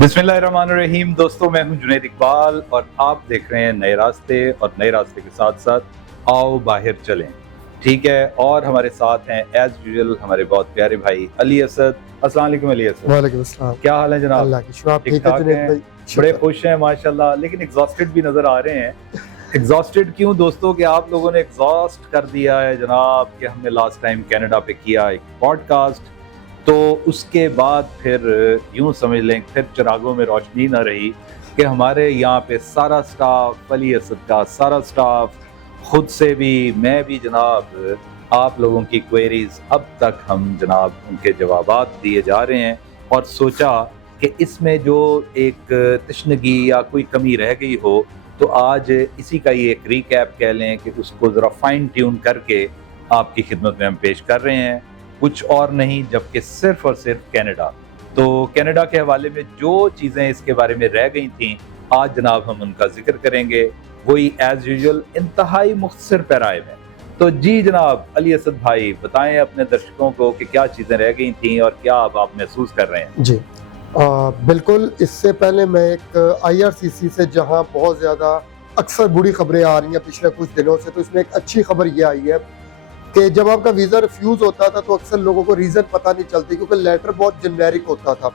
बिस्मिल्लाहिर्रहमानिर्रहीम। दोस्तों, मैं हूं जुनैद इकबाल और आप देख रहे हैं नए रास्ते। और नए रास्ते के साथ साथ आओ बाहर चलें, ठीक है। और हमारे साथ हैं एज यूजुअल हमारे बहुत प्यारे भाई अली असद। अस्सलाम वालेकुम अली असद। वालेकुम अस्सलाम। क्या हाल है जनाब? अल्लाह की शुक्र। आप ठीक ठीक है ठाक जुनैद हैं? भाई? बड़े शुक्र। खुश हैं माशाल्लाह, लेकिन एग्जॉस्टेड भी नजर आ रहे हैं। एग्जॉस्टेड क्यों दोस्तों? कि आप लोगों ने एग्जॉस्ट कर दिया है जनाब कि हमने लास्ट टाइम कनाडा पे किया एक पॉडकास्ट, तो उसके बाद फिर यूं समझ लें फिर चिरागों में रोशनी ना रही कि हमारे यहाँ पे सारा स्टाफ, अली असद का सारा स्टाफ, खुद से भी, मैं भी जनाब, आप लोगों की क्वेरीज अब तक हम जनाब उनके जवाबात दिए जा रहे हैं। और सोचा कि इसमें जो एक तशनगी या कोई कमी रह गई हो तो आज इसी का ही एक रिकैप कह लें कि उसको ज़रा फाइन ट्यून करके आपकी खिदमत में हम पेश कर रहे हैं। कुछ और नहीं जबकि सिर्फ और सिर्फ कनाडा। तो कनाडा के हवाले में जो चीज़ें इसके बारे में रह गई थीं, आज जनाब हम उनका जिक्र करेंगे, वही एज यूजुअल इंतहाई मुख्तसर पैराए में। तो जी जनाब अली असद भाई, बताएं अपने दर्शकों को कि क्या चीज़ें रह गई थीं और क्या अब आप महसूस कर रहे हैं। जी बिल्कुल। इससे पहले मैं एक IRCC से, जहां बहुत ज़्यादा अक्सर बुरी खबरें आ रही हैं पिछले कुछ दिनों से, तो इसमें एक अच्छी खबर ये आई है कि जब आपका वीज़ा रिफ्यूज़ होता था तो अक्सर लोगों को रीज़न पता नहीं चलती, क्योंकि लेटर बहुत जेनेरिक होता था।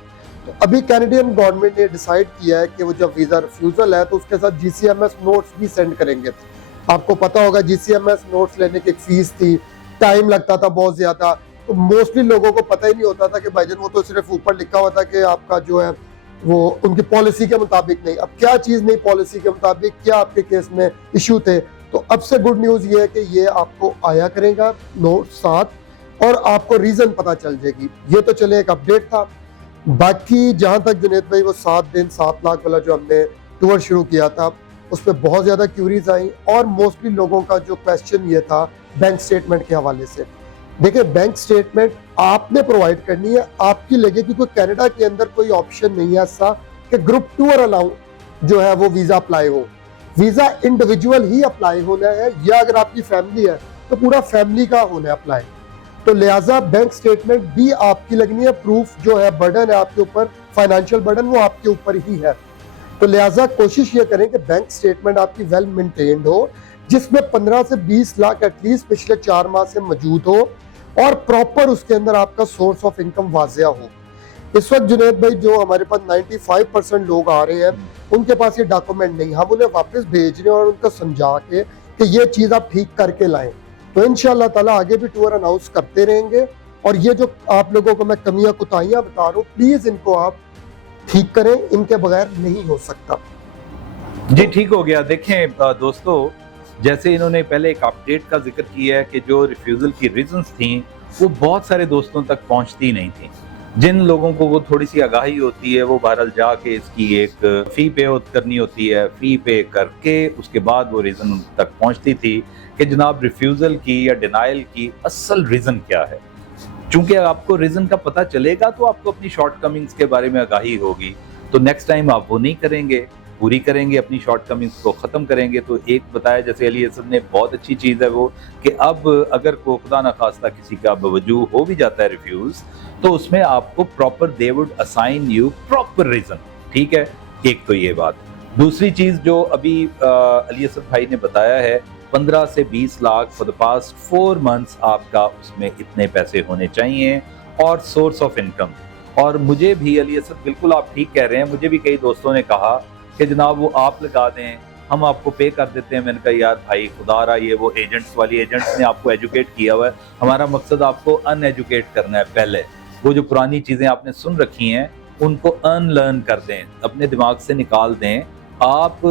तो अभी कैनेडियन गवर्नमेंट ने डिसाइड किया है कि वो जब वीज़ा रिफ्यूज़ल है तो उसके साथ GCMS नोट्स भी सेंड करेंगे। आपको पता होगा GCMS नोट्स लेने की एक फ़ीस थी, टाइम लगता था बहुत ज़्यादा। तो मोस्टली लोगों को पता ही नहीं होता था कि भाईजान वो तो सिर्फ ऊपर लिखा हुआ था कि आपका जो है वो उनकी पॉलिसी के मुताबिक नहीं। अब क्या चीज़ नहीं पॉलिसी के मुताबिक, क्या आपके केस में इशू थे? तो अब से गुड न्यूज़ ये है कि ये आपको आया करेगा नोट साथ, और आपको रीज़न पता चल जाएगी। ये तो चले एक अपडेट था। बाकी जहाँ तक जुनैद भाई वो 7 दिन 7 लाख वाला जो हमने टूर शुरू किया था, उस पर बहुत ज़्यादा क्यूरीज आई, और मोस्टली लोगों का जो क्वेश्चन ये था बैंक स्टेटमेंट के हवाले से। देखिए, बैंक स्टेटमेंट आपने प्रोवाइड करनी है, आपकी लगे, क्योंकि कनाडा के अंदर कोई ऑप्शन नहीं है ऐसा कि ग्रुप 2 और अलाउ जो है वो वीज़ा अप्लाई हो। वीज़ा इंडिविजुअल ही अप्लाई होना है, या अगर आपकी फैमिली है तो पूरा फैमिली का होना है अप्लाई। तो लिहाजा बैंक स्टेटमेंट भी आपकी लगनी है। प्रूफ जो है, बर्डन है आपके ऊपर, फाइनेंशियल बर्डन वो आपके ऊपर ही है। तो लिहाजा कोशिश ये करें कि बैंक स्टेटमेंट आपकी वेल मेंटेन्ड हो, जिसमें 15 से 20 लाख एटलीस्ट पिछले 4 माह से मौजूद हो, और प्रॉपर उसके अंदर आपका सोर्स ऑफ इनकम वाजिया हो। इस वक्त जुनैद भाई जो हमारे पास 95% लोग आ रहे हैं, उनके पास ये डॉक्यूमेंट नहीं। हम उन्हें वापस भेज रहे हैं और उनको समझा के कि ये चीज़ आप ठीक करके लाएं। तो इंशाअल्लाह ताला आगे भी टूर अनाउंस करते रहेंगे। और ये जो आप लोगों को मैं कमियां कुताहियां बता रहा हूँ, प्लीज़ इनको आप ठीक करें, इनके बगैर नहीं हो सकता। जी ठीक हो गया। देखें दोस्तों, जैसे इन्होंने पहले एक अपडेट का जिक्र किया है कि जो रिफ्यूज़ल की रीजंस थी वो बहुत सारे दोस्तों तक पहुंचती नहीं थी। जिन लोगों को वो थोड़ी सी आगाही होती है वो बहरहाल जाके इसकी एक फ़ी पे करनी होती है, फ़ी पे करके उसके बाद वो रीज़न उन तक पहुंचती थी कि जनाब रिफ्यूज़ल की या डिनाइल की असल रीज़न क्या है। चूंकि आपको रीज़न का पता चलेगा तो आपको अपनी शॉर्टकमिंग्स के बारे में आगाही होगी, तो नेक्स्ट टाइम आप वो नहीं करेंगे, पूरी करेंगे, अपनी शॉर्टकमिंग्स को ख़त्म करेंगे। तो एक बताया जैसे अली असद ने, बहुत अच्छी चीज़ है वो कि अब अगर को खुदा न खास्ता किसी का बवजूद हो भी जाता है रिफ्यूज़, तो उसमें आपको proper they would assign you proper reason, ठीक है। एक तो ये बात। दूसरी चीज़ जो अभी अली असद भाई ने बताया है, 15 से 20 lakh for the past 4 months आपका उसमें इतने पैसे होने चाहिए, और सोर्स ऑफ इनकम। और मुझे भी अली असद, बिल्कुल आप ठीक कह रहे हैं, मुझे भी कई दोस्तों ने कहा कि जनाब वो आप लगा दें, हम आपको पे कर देते हैं। मैंने कहा यार भाई खुदा रहा, ये वो एजेंट्स वाली, एजेंट्स ने आपको एजुकेट किया हुआ है, हमारा मकसद आपको अनएजुकेट करना है। पहले वो जो पुरानी चीज़ें आपने सुन रखी हैं उनको अनलर्न कर दें, अपने दिमाग से निकाल दें। आप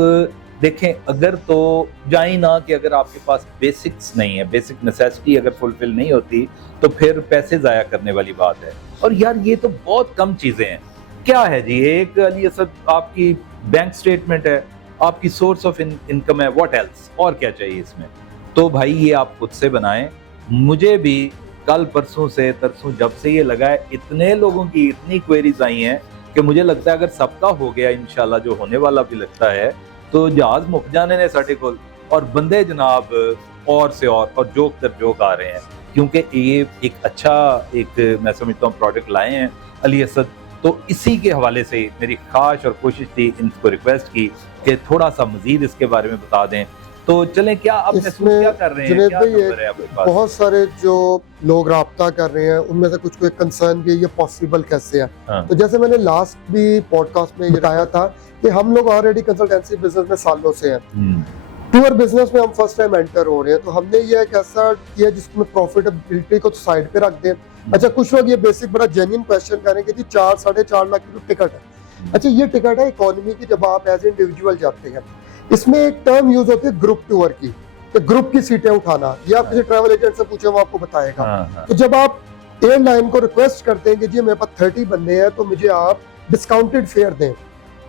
देखें, अगर तो जाए ना कि अगर आपके पास बेसिक्स नहीं है, बेसिक नेसेसिटी अगर फुलफिल नहीं होती तो फिर पैसे ज़ाया करने वाली बात है। और यार ये तो बहुत कम चीज़ें हैं। क्या है जी, एक अली असद आपकी बैंक स्टेटमेंट है, आपकी सोर्स ऑफ इनकम है, व्हाट एल्स, और क्या चाहिए इसमें? तो भाई ये आप खुद से बनाएं। मुझे भी कल परसों से तरसों जब से ये लगा है, इतने लोगों की इतनी क्वेरीज आई हैं कि मुझे लगता है अगर सबका हो गया इंशाल्लाह, जो होने वाला भी लगता है, तो जहाज मुक जाने ने साढ़े को, और बंदे जनाब और से और जोक तर जोक आ रहे हैं, क्योंकि ये एक अच्छा, एक मैं समझता हूँ प्रोडक्ट लाए हैं अली असद। तो इसी के हवाले से मेरी ख्वाहिश और कोशिश थी, इनको रिक्वेस्ट की कि थोड़ा सा मजीद इसके बारे में बता दें। तो चलें, क्या आप महसूस इसमें क्या कर रहे हैं, जुनैद क्या भाई नंबर है आपके पास? बहुत सारे जो लोग राब्ता कर रहे हैं उनमें से कुछ को एक कंसर्न भी है, ये पॉसिबल कैसे है। हाँ। तो जैसे मैंने लास्ट भी पॉडकास्ट में ये बताया था कि हम लोग ऑलरेडी कंसल्टेंसी बिजनेस में सालों से हैं, टूर बिजनेस में हम फर्स्ट टाइम एंटर हो रहे हैं, तो हमने ये एक ऐसा किया जिसमें प्रॉफिटेबिलिटी को साइड पे रख दें। अच्छा, कुछ लोग ये बेसिक बड़ा जेन्युइन क्वेश्चन करें कि जी 4-4.5 लाख की तो टिकट है। अच्छा, ये टिकट है इकोनॉमी की, जब आप एज इंडिविजुअल जाते हैं। इसमें एक टर्म यूज होती है ग्रुप टूर की, तो ग्रुप की सीटें उठाना, ये आप किसी ट्रैवल एजेंट से पूछे वो आपको बताएगा। तो जब आप एयरलाइन को रिक्वेस्ट करते हैं कि जी मेरे पास 30 बंदे हैं तो मुझे आप डिस्काउंटेड फेयर दें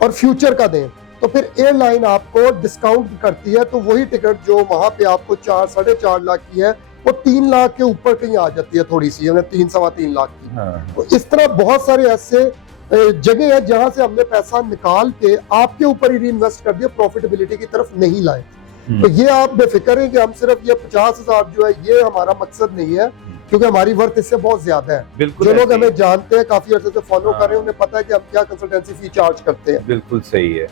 और फ्यूचर का दें, तो फिर एयरलाइन आपको डिस्काउंट करती है, तो वही टिकट जो वहां पे आपको 4-4.5 लाख की है वो 3 लाख के ऊपर कहीं आ जाती है, थोड़ी सी, 3-3.25 लाख की। तो इस तरह बहुत सारे ऐसे जगह है जहां से हमने पैसा निकाल के आपके ऊपर ही रीइन्वेस्ट कर दिया, प्रॉफिटेबिलिटी की तरफ नहीं लाए। तो ये आप बेफिक्र हैं कि हम सिर्फ ये 50,000 जो है ये हमारा मकसद नहीं है, क्योंकि हमारी वर्थ इससे बहुत ज्यादा है। जो लोग हमें जानते हैं, काफी अर्से से फॉलो कर रहे हैं, उन्हें पता है कि हम क्या कंसल्टेंसी फी चार्ज करते हैं। बिल्कुल सही है।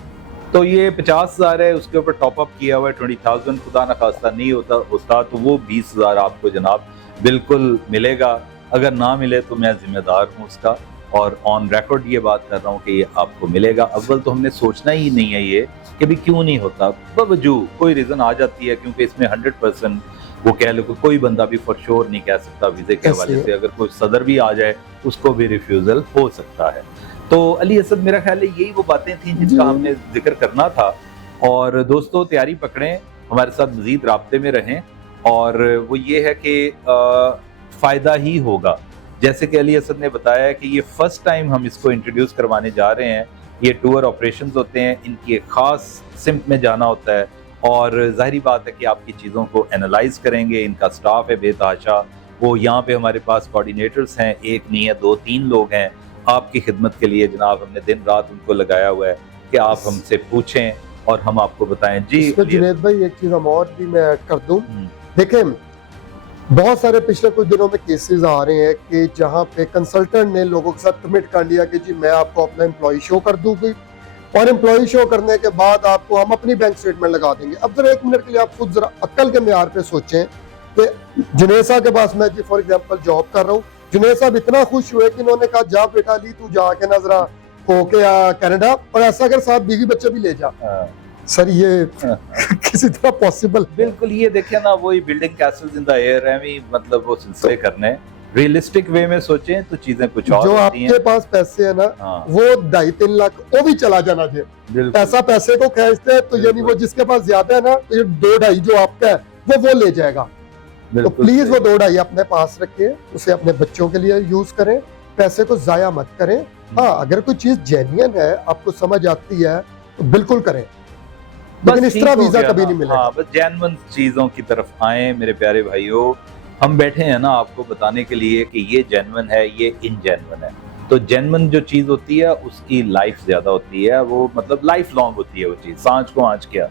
तो ये 50,000 है, उसके ऊपर टॉप अप किया हुआ है 20,000, खुदा न खास्ता नहीं होता तो वो 20,000 आपको जनाब बिल्कुल मिलेगा। अगर ना मिले तो मैं जिम्मेदार हूँ उसका, और ऑन रिकॉर्ड ये बात कर रहा हूँ कि ये आपको मिलेगा। अव्वल तो हमने सोचना ही नहीं है ये कि भी क्यों नहीं होता, बावजूद कोई रीजन आ जाती है, क्योंकि इसमें 100% वो कह लो कि कोई बंदा भी फॉर श्योर नहीं कह सकता वीजे के हवाले से। अगर कोई सदर भी आ जाए उसको भी रिफ्यूजल हो सकता है। तो अली असद, मेरा ख्याल है यही वो बातें थी जिनका हमने जिक्र करना था। और दोस्तों तैयारी पकड़ें, हमारे साथ मजीद राब्ते में रहें, और वो ये है कि फ़ायदा ही होगा। जैसे कि अली असद ने बताया कि ये फर्स्ट टाइम हम इसको इंट्रोड्यूस करवाने जा रहे हैं। ये टूर ऑपरेशंस होते हैं, इनकी एक ख़ास सिम्त में जाना होता है, और जाहिर बात है कि आपकी चीज़ों को एनालाइज करेंगे। इनका स्टाफ है बेतहाशा, वो यहाँ पे हमारे पास कोऑर्डिनेटर्स हैं, एक नहीं है 2-3 लोग हैं आपकी खिदमत के लिए जनाब। हमने दिन रात उनको लगाया हुआ है कि आप हमसे पूछें और हम आपको बताएं। जी जुनैद भाई, एक चीज़ हम और भी मैं ऐड कर दूं। देखें, बहुत सारे पिछले कुछ दिनों में केसेस आ रहे हैं कि जहां पे कंसल्टेंट ने लोगों के साथ कमिट कर लिया कि जी मैं आपको अपना एम्प्लॉय शो कर दूंगी, और एम्प्लॉय शो करने के बाद आपको हम अपनी बैंक स्टेटमेंट लगा देंगे। अब जरा 1 मिनट के लिए आप खुद जरा अक्ल के म्यार पे सोचें कि जुनैद साहब के पास मैं जी फॉर एग्जांपल जॉब कर रहा हूँ, जुनैद साहब इतना खुश हुए कि इन्होंने कहा जा बेटा ली तू जाके ना जरा होके आ कनाडा, और ऐसा अगर साथ बीवी बच्चे भी ले जा। सर ये किसी तरह पॉसिबल? बिल्कुल, ये देखिए ना, वही building Castle's in the air है, मतलब वो सिलसिले करने। रियलिस्टिक वे में सोचें तो चीजें कुछ और जो होती हैं। आपके पास पैसे है ना, वो 2.5-3 लाख वो भी चला जाना चाहिए। पैसा पैसे को खींचते हैं, तो यानी वो जिसके पास ज्यादा है ना, तो ये 2-2.5 जो आपका है वो ले जाएगा। तो प्लीज वो 2.5 अपने पास रखिए, उसे अपने बच्चों के लिए यूज करें, पैसे को जाया मत करें। हाँ, अगर कोई चीज जेन्युइन है, आपको समझ आती है, तो बिल्कुल करें, लेकिन इस तरह वीजा कभी नहीं मिलेगा। हाँ, बस जेन्युइन चीजों की तरफ आए मेरे प्यारे भाइयों। हम बैठे हैं ना आपको बताने के लिए कि ये जेन्युइन है, ये इनजेन्युइन है। तो जेन्युइन जो चीज होती है उसकी लाइफ ज्यादा होती है, वो मतलब लाइफ लॉन्ग होती है वो चीज। सांच को आंच क्या,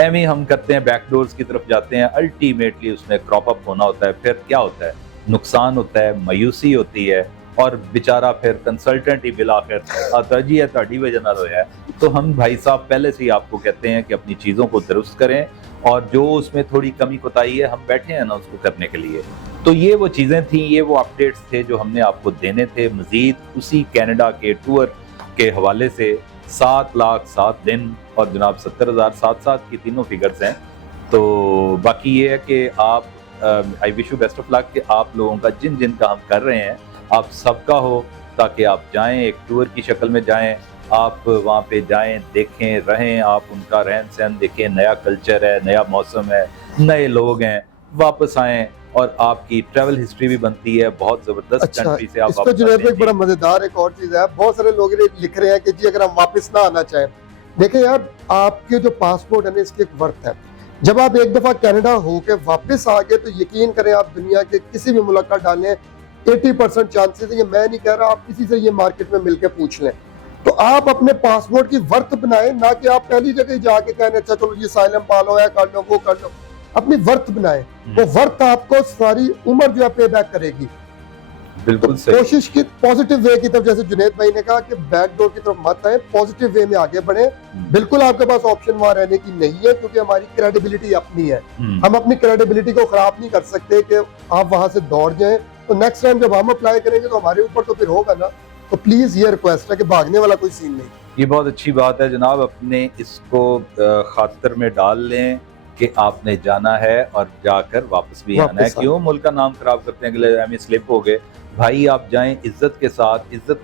एम ही हम करते हैं, बैकडोर्स की तरफ जाते हैं, अल्टीमेटली उसमें क्रॉप अप होना होता है। फिर क्या होता है, नुकसान होता है, मायूसी होती है, और बेचारा फिर कंसल्टेंट ही बिल आखिर जी है ताड़ी वजह ना होया है। तो हम भाई साहब पहले से ही आपको कहते हैं कि अपनी चीज़ों को दुरुस्त करें, और जो उसमें थोड़ी कमी कोताही है, हम बैठे हैं ना उसको करने के लिए। तो ये वो चीज़ें थी, ये वो अपडेट्स थे जो हमने आपको देने थे। मज़ीद उसी कनाडा के टूर के हवाले से 7 लाख 7 दिन और जनाब 70,000 7 की तीनों फिगर्स हैं। तो बाकी ये है कि आप I wish you best of luck कि आप लोगों का जिन जिन का हम कर रहे हैं आप सबका हो, ताकि आप जाएं, एक टूर की शक्ल में जाएं, आप वहाँ पे जाएं, देखें, रहें, आप उनका रहन सहन देखें। नया कल्चर है, नया मौसम है, नए लोग हैं, वापस आएं और आपकी ट्रैवल हिस्ट्री भी बनती है बहुत जबरदस्त कंट्री से। आप जुनैद भाई, बड़ा मजेदार एक और चीज है, बहुत सारे लोग लिख रहे हैं कि जी अगर हम वापस ना आना चाहें। देखिए यार, आपके जो पासपोर्ट है ना, इसकी एक वर्थ है। जब आप एक दफा कनाडा होके वापस आ गए तो यकीन करें, आप दुनिया के किसी भी मुल्क का डालें, 80% चांसेस है, ये मैं नहीं कह रहा, आप किसी से ये मार्केट में मिलकर पूछ लें। तो आप अपने पासपोर्ट की वर्थ बनाएं, ना कि आप पहली जगह जाके कहने अच्छा चलो ये साइलम पालो है, कर लो वो कर लो। अपनी वर्थ बनाएं, वो वर्थ आपको सारी उम्र जो है पे बैक करेगी। बिल्कुल तो सही। कोशिश की पॉजिटिव वे की तरफ, जैसे जुनेद भाई ने कहा कि बैक डोर की तरफ मत आए, पॉजिटिव वे में आगे बढ़े। बिल्कुल आपके पास ऑप्शन वहां रहने की नहीं है, क्योंकि हमारी क्रेडिबिलिटी अपनी है। हम अपनी क्रेडिबिलिटी को खराब नहीं कर सकते कि आप वहां से दौड़ जाएं। तो नेक्स्ट टाइम जब हम अप्लाई करेंगे तो हमारे ऊपर तो फिर होगा ना। तो प्लीज ये रिक्वेस्ट है कि भागने वाला कोई सीन नहीं। ये बहुत अच्छी बात है जनाब, अपने इसको खातिर में डाल लें कि आपने जाना है और जाकर वापस भी आना है। वापस आना। क्यों मुल्क का नाम खराब करते हैं, अगले टाइम स्लिप हो गए। भाई आप जाएं इज्जत के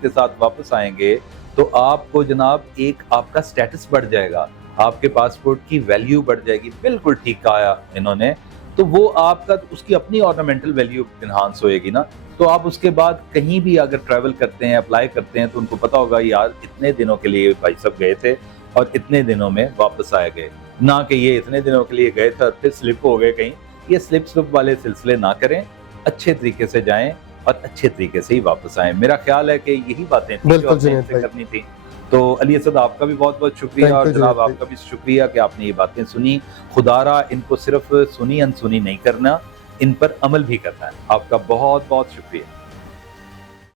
साथ वापस आएंगे तो आपको जनाब एक आपका स्टेटस बढ़ जाएगा, आपके पासपोर्ट की वैल्यू बढ़ जाएगी। बिल्कुल ठीक कहा इन्होंने। तो वो आपका उसकी अपनी ऑर्नामेंटल वैल्यू इन्हांस होएगी ना। तो आप उसके बाद कहीं भी अगर ट्रैवल करते हैं, अप्लाई करते हैं, तो उनको पता होगा यार इतने दिनों के लिए भाई सब गए थे और इतने दिनों में वापस आए गए, ना कि ये इतने दिनों के लिए गए थे और फिर स्लिप हो गए कहीं। ये स्लिप वाले सिलसिले ना करें, अच्छे तरीके से जाएं और अच्छे तरीके से ही वापस आएं। मेरा ख्याल है कि यही बातें थी जो आपने इनसे करनी थी। तो अली असद आपका भी बहुत बहुत शुक्रिया, और जनाब आपका भी शुक्रिया कि आपने ये बातें सुनी। खुदारा इनको सिर्फ सुनी अनसुनी नहीं करना, इन पर अमल भी करना है। आपका बहुत बहुत शुक्रिया।